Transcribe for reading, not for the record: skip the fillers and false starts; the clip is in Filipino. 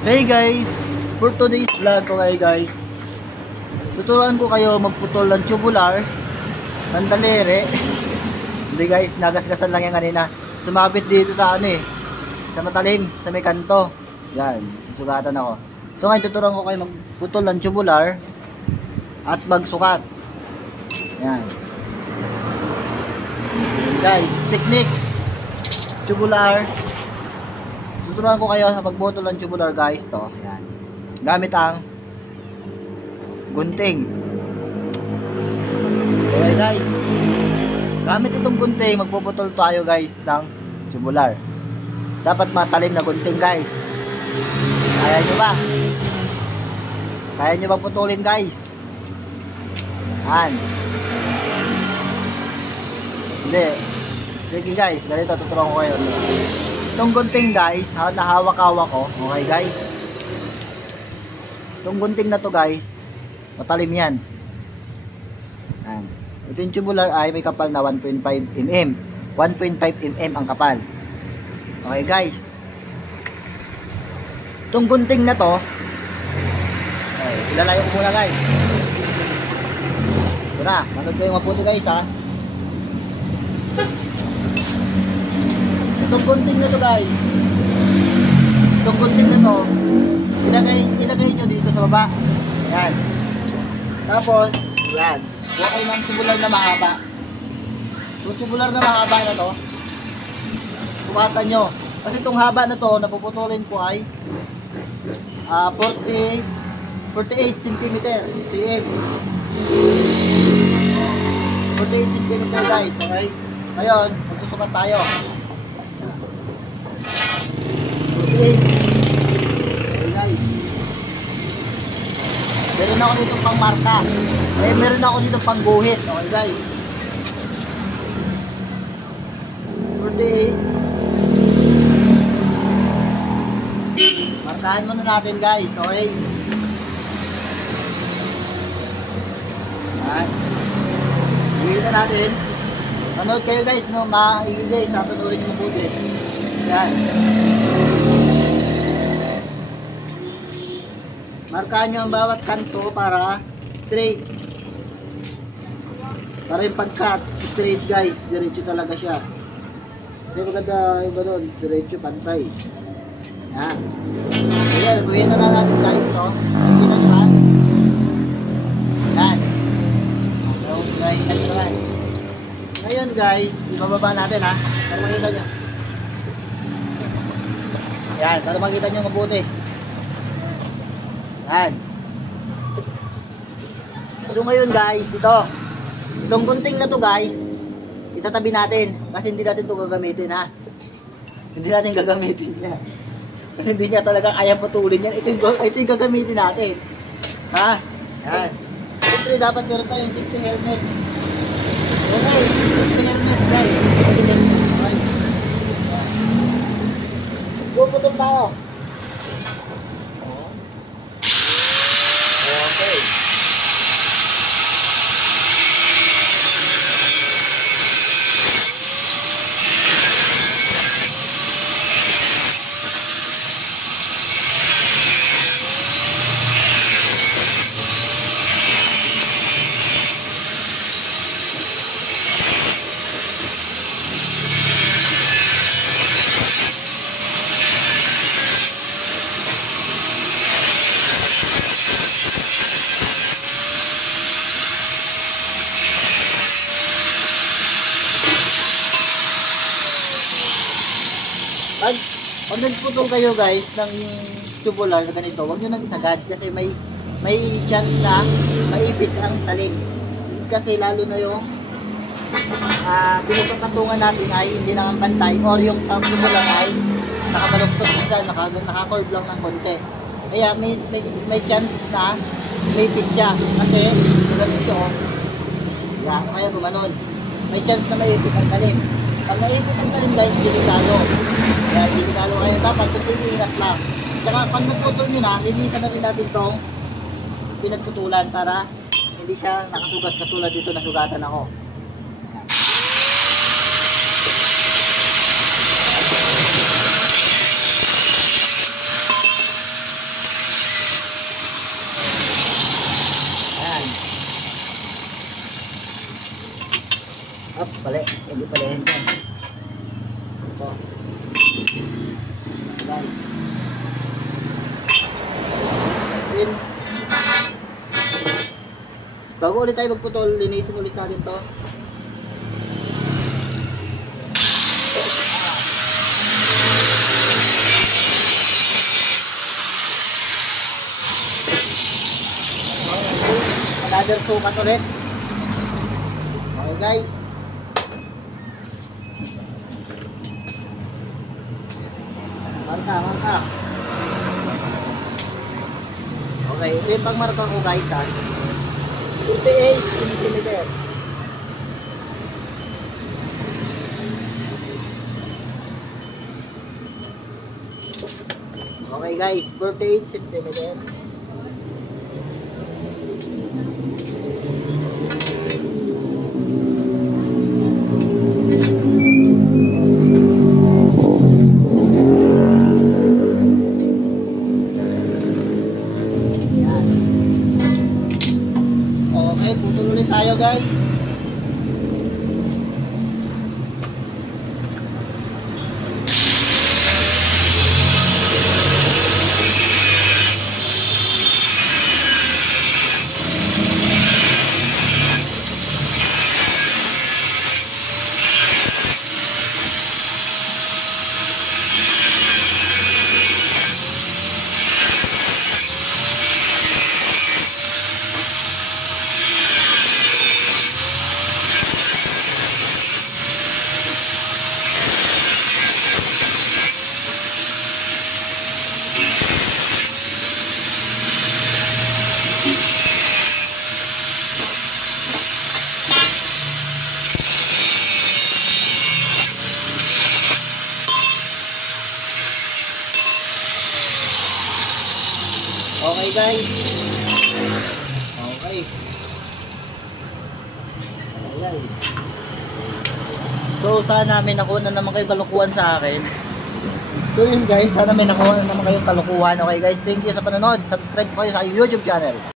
Hey guys, for today's vlog ko guys, tuturuan ko kayo magputol ng tubular ng daliri. Hindi guys, nagasgasan lang yan kanina. Sumabit dito sa sa matalim, sa may kanto. Yan, sugatan ako. So ngayon tuturuan ko kayo magputol ng tubular at magsukat. Yan. Guys, technique tubular. Tuturuan ko kayo sa pagbutol ng tubular guys to. Yan. Gamit ang gunting. Okay guys. Gamit itong gunting, magpuputol tayo guys ng tubular. Dapat matalim na gunting guys. Kaya nyo ba? Kaya nyo bang putulin guys? Yan. Hindi. Sige guys, ganito tuturuan ko kayo. Itong gunting guys, nahawak-hawak ko. Okay guys. Itong gunting na to guys, matalim yan. Yan. Ito yung tubular ay may kapal na 1.5 mm. 1.5 mm ang kapal. Okay guys. Itong gunting na to, okay, ilalayo ko muna guys. Ito na, manood kayo mabuti guys ha. Itong gunting na to guys, itong gunting na to, ilagay nyo dito sa baba. Yan. Tapos, yan. Huwag kayo ng tubular na mahaba. Yung tubular na mahaba na to, kumatan nyo. Kasi itong haba na to, napuputulin ko ay 48 cm. cm. 48 cm guys. Okay? Ngayon, magsusukat tayo. 48. Okay guys. Meron ako dito pang marka. Meron ako dito pang guhit. Okay guys. 48. Markahan muna natin guys. Okay. Yan. Higit na natin. Manood kayo guys. No? Maigil guys. Patuloy nyo mabuti. Yan. Markahan nyo ang bawat kanto para straight. Para yung pag-cut straight guys. Diretso talaga siya. Kasi maganda yung gano'n. Diretso pantay. Yan. Ayan. Buhin na lang natin guys to. Nakikita nyo ha. Yan. Ngayon guys, ibababa natin ha. Para makita nyo. Yan. Para makita nyo mabuti. Yan. So ngayon guys, itong gunting na to guys, itatabi natin kasi hindi natin to gagamitin ha. Hindi natin gagamitin yan. Kasi hindi niya talaga kaya putulin yan. Ito yung gagamitin natin. Ha? Yan. Siyempre dapat meron tayong safety helmet. Okay, safety helmet guys. Safety helmet. Okay. Puputol tayo. Okay. Pag nagputol kayo guys ng tubular na ganito, huwag nyo nang isagad kasi may chance na maipit ang talim. Kasi lalo na yung pinupatungan natin ay hindi naman pantay or yung tubular ay nakabaluktot minsan, naka-curve lang ng konti. Kaya may chance na maipit siya kasi ganun siya kaya gumanon. May chance na maipit ang talim. Pag naipit ang talim guys, delikado. Kaya delikado kayo. Dapat ingat lang. Saka pag nagputol nyo na, linisan na rin natin itong pinagputulan para hindi siya nakasugat katulad dito na sugatan ako. Pala, hindi pala yan dyan. Ito. Guys. Yun. Bago ulit tayo magputol, linisin ulit natin to. Another sukat ulit. Okay guys. Marka. Okay, ito yung pagmarka ko guys ha. 58 cm. Okay guys, 48 cm. Okay, putol ulit tayo guys. Okay guys. Okay. Ayan. So sana may nakuha na naman kayong kalukuhan sa akin. So yun guys, sana may nakuha na naman kayong kalukuhan. Okay guys, thank you sa panonood. Subscribe po kayo sa YouTube channel.